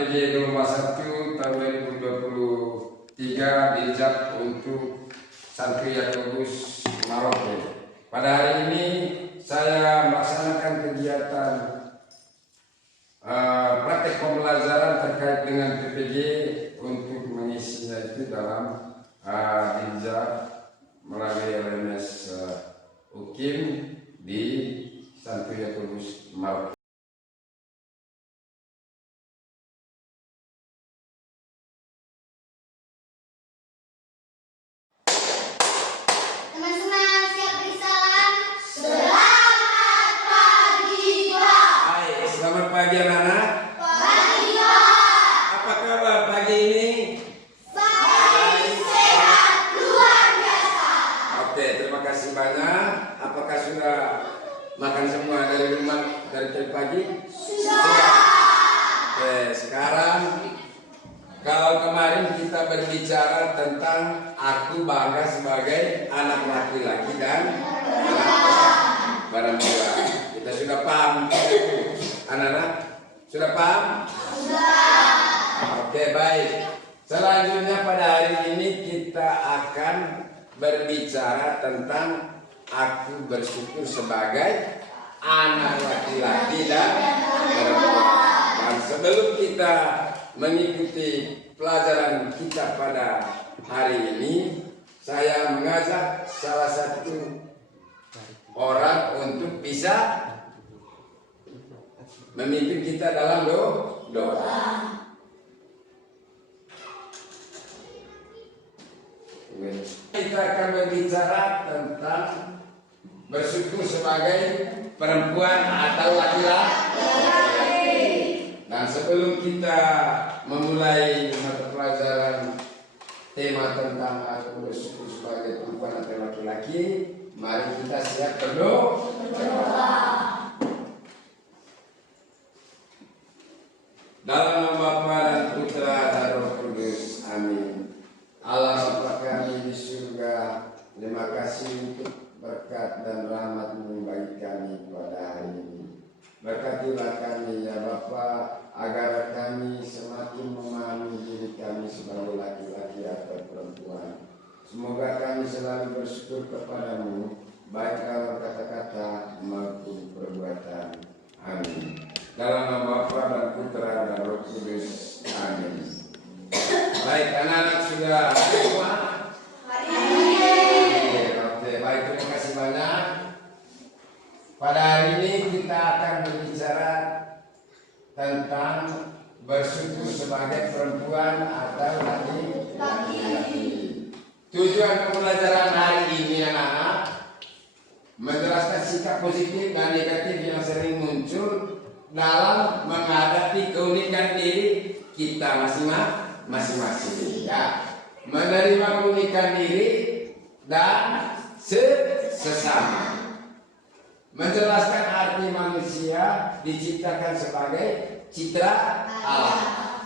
KPJ Gelombang 1 tahun 2023 diijab untuk santri Yakobus Maroke. Pada hari ini saya melaksanakan kegiatan praktek pembelajaran terkait dengan PPG untuk mengisinya itu dalam diijab melalui LMS UKIM di santri Yakobus Maroke. Pagi anak-anak. Pagi Pak. Apa kabar pagi ini? Baik, sehat, luar biasa. Oke, terima kasih banyak. Apakah sudah makan semua dari rumah dari pagi? Sudah. Oke, sekarang kalau kemarin kita berbicara tentang aku bangga sebagai anak laki-laki dan anak perempuan. Kita sudah paham. Anak-anak, sudah paham? Sudah. Oke, baik. Selanjutnya pada hari ini kita akan berbicara tentang aku bersyukur sebagai anak laki-laki dan perempuan. Dan sebelum kita mengikuti pelajaran kita pada hari ini, saya mengajak salah satu orang untuk bisa memimpin kita dalam doa. Kita akan berbicara tentang bersyukur sebagai perempuan atau laki-laki. Dan sebelum kita memulai mata pelajaran tema tentang aku bersyukur sebagai perempuan atau laki-laki, mari kita siap berdoa. Dalam nama Bapa dan Putra dan Roh Kudus, amin. Allah Bapa kami di surga, terima kasih untuk berkat dan rahmat-Mu bagi kami pada hari ini. Berkatilah kami ya Bapa, agar kami semakin memahami diri kami sebagai laki-laki atau perempuan. Semoga kami selalu bersyukur kepadamu, baik dalam kata-kata maupun perbuatan. Amin. Dalam nama Bapa dan Putra dan Roh Kudus. Amin. Baik, anak-anak sudah semua? Oke, baik, terima kasih banyak. Pada hari ini kita akan berbicara tentang bersyukur sebagai perempuan atau laki-laki. Tujuan pembelajaran hari ini anak-anak menjelaskan sikap positif dan negatif yang sering muncul dalam menghadapi keunikan diri kita masing-masing, ya. Menerima keunikan diri dan sesama. Menjelaskan arti manusia diciptakan sebagai citra Allah.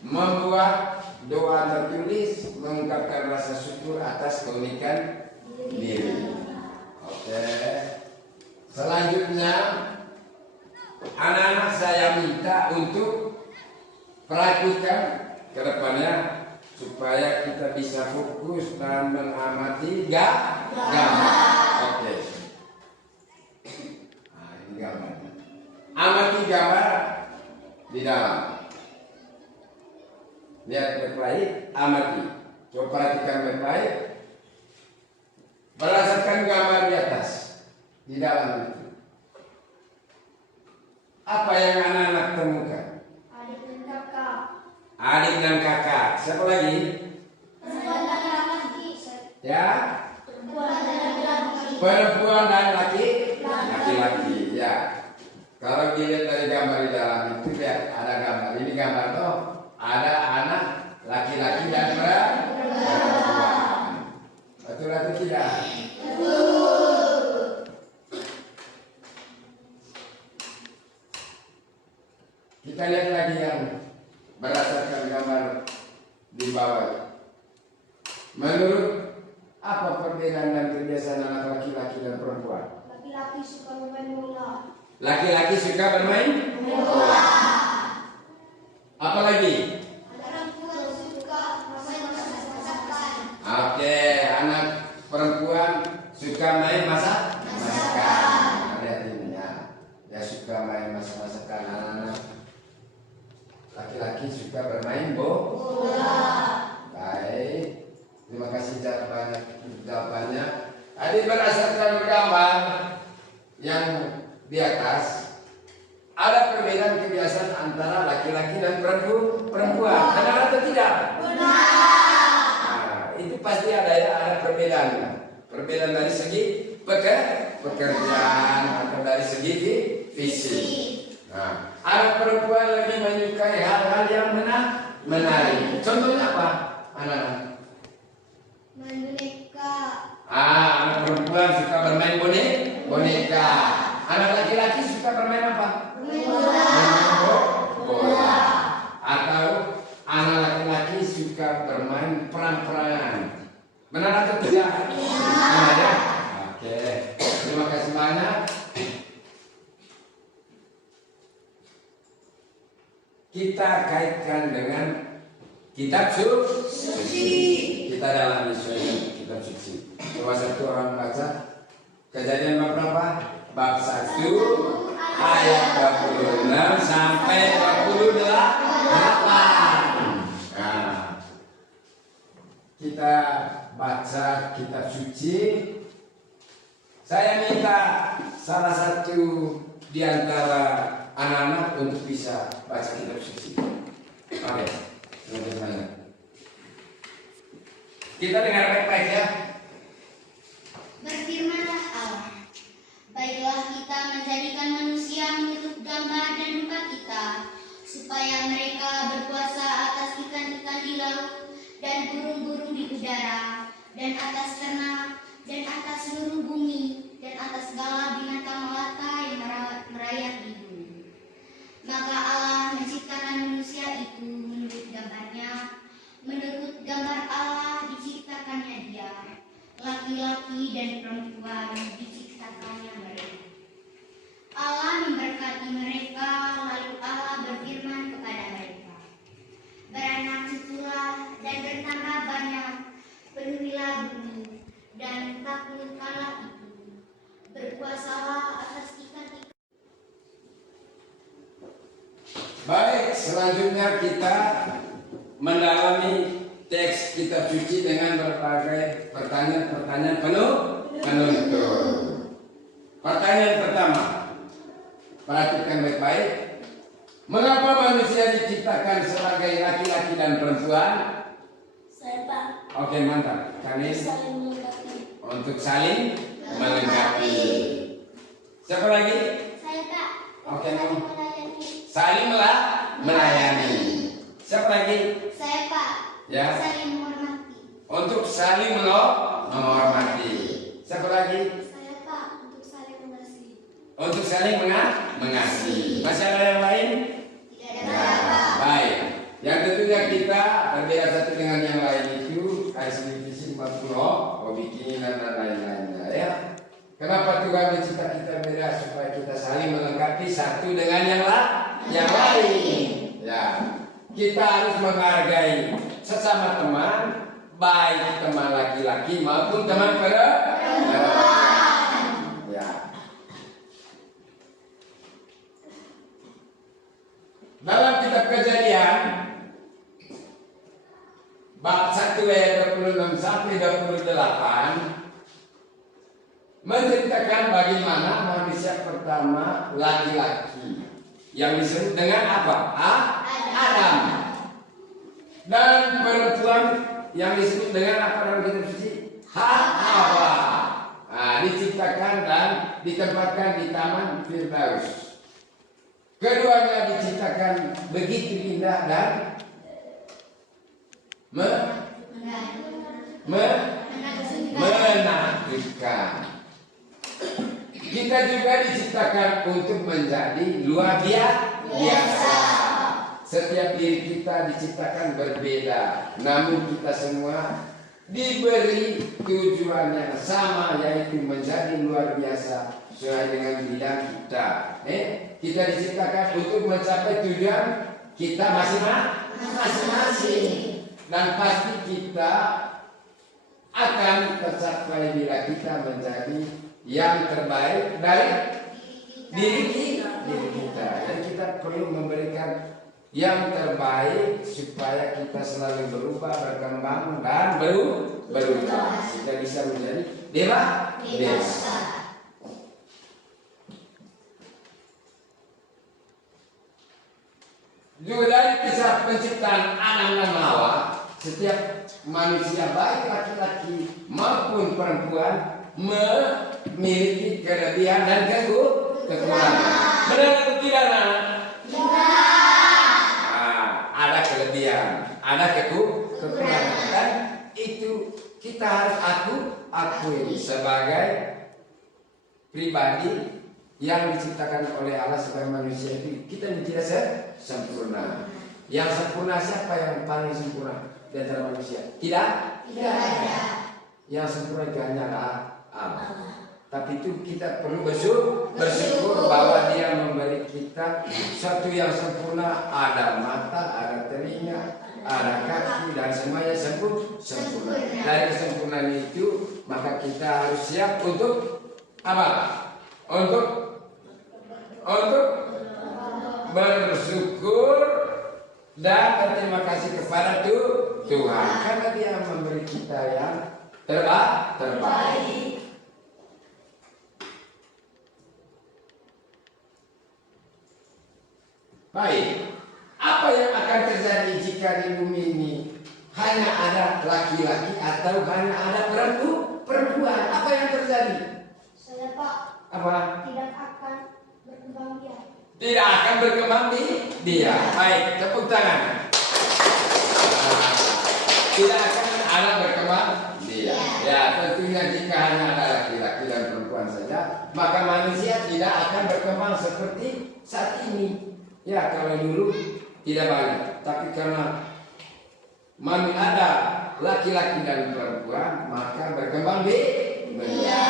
Membuat doa tertulis mengungkapkan rasa syukur atas keunikan diri. Oke. Selanjutnya anak-anak saya minta untuk perhatikan ke depannya supaya kita bisa fokus dan mengamati gambar. Oke. Nah, ini gambar. Amati gambar di dalam. Lihat baik-baik, amati. Coba perhatikan baik-baik. Berdasarkan gambar di atas, di dalam itu. Apa yang anak-anak temukan? Adik dan kakak. Adik dan kakak. Siapa lagi? Perempuan dan laki-laki. Ya. Perempuan dan laki-laki. Perempuan dan laki-laki. Ya. Kalau dilihat dari gambar di dalam itu lihat ada gambar. Ini gambar toh. Ada anak laki-laki dan perempuan. Betul atau tidak? Kita lihat lagi yang berdasarkan gambar di bawah. Menurut apa perbedaan dan kebiasaan anak laki-laki dan perempuan? Laki-laki suka bermain bola. Laki-laki suka bermain bola. laki-laki suka bermain bola. Baik, terima kasih jawabannya. Adik berdasarkan gambar yang di atas, ada perbedaan kebiasaan antara laki-laki dan perempuan. Benar atau tidak? Nah, itu pasti ada perbedaan. Perbedaan dari segi pekerjaan atau dari segi fisik. Nah, ada perempuan lebih menyukai hal-hal yang menarik. Contohnya apa, anak-anak? Main boneka. Anak perempuan suka bermain boneka. Anak laki-laki suka bermain apa? Bola. Atau anak laki-laki suka bermain perang-perangan. Benar atau tidak? Benar ya? Oke. Terima kasih banyak. Kita kaitkan dengan kitab suci. Kita dalam kitab suci. Coba satu orang baca Kejadian bab berapa? Bab 1 ayat 26 sampai 28. Nah, kita baca kitab suci. Saya minta salah satu di antara anak-anak untuk bisa baca kitab suci. Oke, teman-teman. Kita dengar baik-baik ya. Berfirmanlah Allah, baiklah kita menjadikan manusia menurut gambar dan rupa kita, supaya mereka berkuasa atas ikan-ikan di laut dan burung-burung di udara, dan atas ternak, dan atas seluruh bumi, dan atas segala binatang melata yang merayap di bumi. Maka Allah menciptakan manusia itu menurut gambarnya, menurut gambar Allah diciptakannya dia. Laki-laki dan perempuan diciptakannya mereka. Allah memberkati mereka, lalu Allah berfirman kepada mereka, beranak cuculah dan bertambah banyak, penuhilah bumi dan taklukkanlah itu, berkuasalah atas ikan-ikan. Baik, selanjutnya kita mendalami teks kitab suci dengan berbagai pertanyaan-pertanyaan penutur. Pertanyaan pertama, perhatikan baik-baik. Mengapa manusia diciptakan sebagai laki-laki dan perempuan? Saya Pak. Oke, mantap. Kami Saling melengkapi. untuk saling melengkapi. Siapa lagi? Saya Pak. Oke, Saling mau. melayani. Saling melayani. Siapa lagi? Saya Pak. Ya. Saling menghormati. Untuk saling menghormati. Siapa lagi? Saya Pak. Untuk saling mengasihi. Untuk saling mengasihi. Masih ada yang lain? Tidak Ya, ada. baik. Yang tentunya kita berbeda satu dengan yang lain itu divisi 40, bikin dan lain-lainnya ya. Kenapa Tuhan mencipta kita beda? Supaya kita saling melengkapi satu dengan yang lain. Ya. Kita harus menghargai sesama teman, baik teman laki-laki maupun teman perempuan. Ya. Dalam kitab Kejadian bab 1 ayat 26 sampai 28 menceritakan bagaimana manusia pertama laki-laki yang disebut dengan apa? Adam. Dan perempuan yang disebut dengan apa dalam kitab suci? Hawa. Nah, diciptakan dan ditempatkan di Taman Firdaus. Keduanya diciptakan begitu indah dan menakjubkan. Kita juga diciptakan untuk menjadi luar biasa. Setiap diri kita diciptakan berbeda, namun kita semua diberi tujuan yang sama, yaitu menjadi luar biasa sesuai dengan bidang kita. Kita diciptakan untuk mencapai tujuan kita masing-masing, dan pasti kita akan tercapai bila kita menjadi yang terbaik dari diri kita. Dan kita perlu memberikan yang terbaik supaya kita selalu berubah, berkembang dan berubah. Kita bisa menjadi dewasa. Juga dari kisah penciptaan Adam dan Hawa, setiap manusia baik laki-laki maupun perempuan memiliki kelebihan dan kekurangan. Benar atau tidak, anak? Ada kelebihan, ada kekurangan, dan itu kita harus akui sebagai pribadi yang diciptakan oleh Allah sebagai manusia. Itu kita tidak sempurna. Yang sempurna siapa yang paling sempurna di antara manusia? Tidak ada. Yang sempurna itu hanyalah Allah. Tapi itu kita perlu bersyukur bahwa Dia memberi kita satu yang sempurna. Ada mata, ada telinga, ada kaki, dan semuanya sempurna. Dari kesempurnaan itu maka kita harus siap untuk apa? Untuk bersyukur dan berterima kasih kepada Tuhan karena Dia memberi kita yang terbaik. Baik, apa yang akan terjadi jika di bumi ini hanya ada laki-laki atau hanya ada perempuan? Apa yang terjadi? Saya Pak. Apa? Tidak akan berkembang biak. Tidak akan berkembang dia. Baik, tepuk tangan. Tidak akan ada berkembang dia. Ya, tentunya jika hanya ada laki-laki dan perempuan saja, maka manusia tidak akan berkembang seperti saat ini. Ya, kalau dulu tidak banyak, tapi karena ada laki-laki dan perempuan, maka berkembang dia.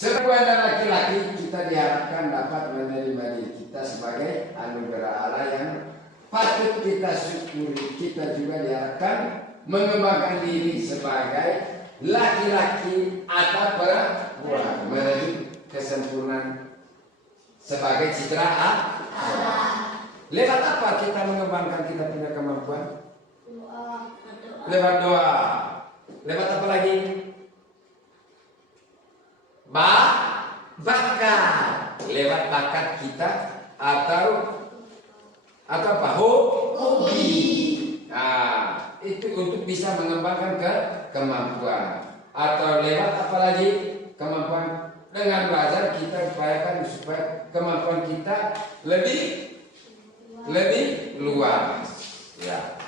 Perempuan dan laki-laki kita diharapkan dapat menerima diri kita sebagai anugerah Allah yang patut kita syukuri. Kita juga diharapkan mengembangkan diri sebagai laki-laki atau perempuan menuju kesempurnaan sebagai citra Allah. Lewat apa kita mengembangkan kita punya kemampuan? Lewat doa. Lewat apa lagi? Bakat. Lewat bakat kita atau apa? Hobi. Nah, itu untuk bisa mengembangkan kemampuan. Atau lewat apa lagi? Kemampuan dengan belajar kita upayakan supaya kemampuan kita lebih luas. Ya.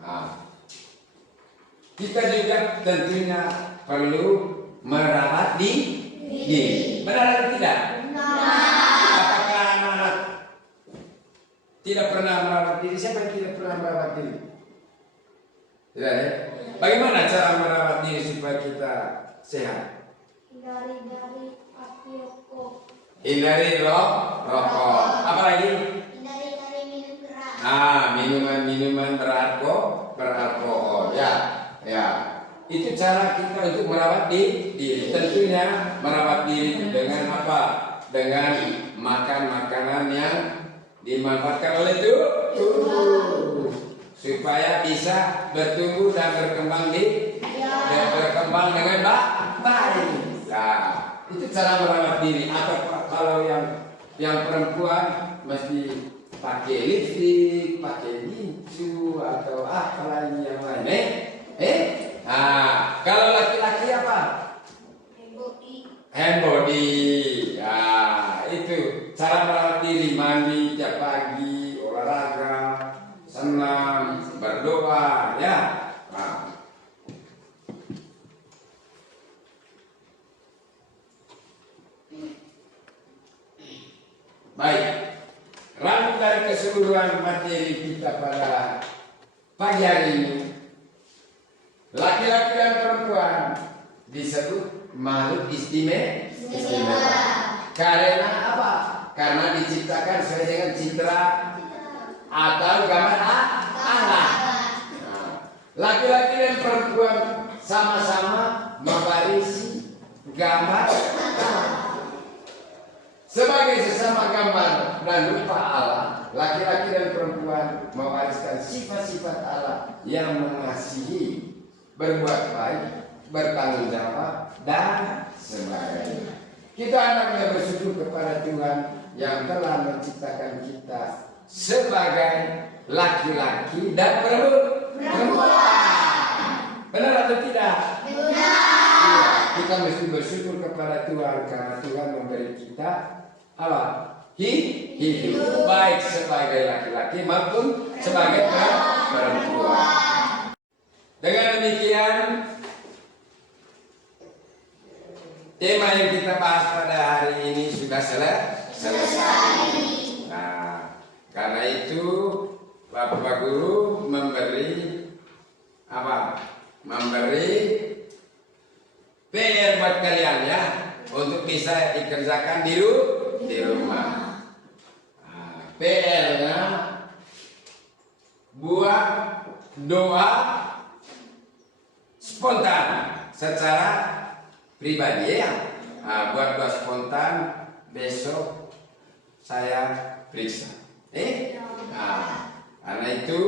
Nah, kita juga tentunya perlu merawat diri. Benar atau tidak? Apakah anak-anak tidak pernah merawat diri? Siapa yang tidak pernah merawat diri? Tidak ya? Bagaimana cara merawat diri supaya kita sehat? Hindari dari api rokok. Hindari rokok. Apa lagi? Hindari dari minum keras. Minuman beralkohol. Ya. Itu cara kita untuk merawat diri. Tentunya merawat diri dengan apa? Dengan makan makanan yang dimanfaatkan oleh tubuh supaya bisa bertumbuh dan berkembang berkembang dengan baik. Nah, itu cara merawat diri. Atau kalau yang perempuan mesti pakai lipstik, pakai gincu atau apa lagi yang lain. Nah, kalau laki-laki apa? Hand body. Ya, itu cara merawat diri, mandi tiap pagi, olahraga, senam, berdoa, ya. Nah. Baik. Rangkum dari keseluruhan materi kita pada pagi hari ini. Laki-laki dan perempuan disebut makhluk istimewa. Karena apa? Karena diciptakan sesuai dengan citra atau gambar Allah. Laki-laki dan perempuan sama-sama mewarisi gambar sebagai sesama gambar dan rupa Allah. Laki-laki dan perempuan mewariskan sifat-sifat Allah yang mengasihi, berbuat baik, bertanggung jawab, dan sebagainya. Kita hendaknya bersyukur kepada Tuhan yang telah menciptakan kita sebagai laki-laki dan perempuan. Benar atau tidak? Benar. Ya, kita mesti bersyukur kepada Tuhan karena Tuhan memberi kita apa? Hidup baik sebagai laki-laki maupun sebagai perempuan. Dengan demikian, tema yang kita bahas pada hari ini sudah selesai. Nah, karena itu Bapak Guru memberi apa? Memberi PR buat kalian ya, untuk bisa dikerjakan di rumah. Nah, PR-nya buat doa spontan secara pribadi ya. Nah, buat doa spontan besok saya periksa. Nah, karena itu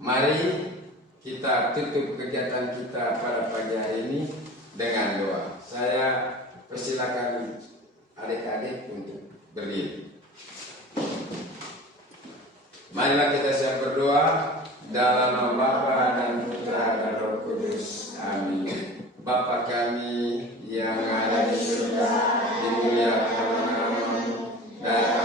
mari kita tutup kegiatan kita pada pagi hari ini dengan doa. Saya persilakan adik-adik untuk berdiri. Marilah kita siap berdoa dalam nama Bapa dan Putra dan Roh Kudus. Amin. Bapa kami yang ada di surga, dimuliakan namamu, dan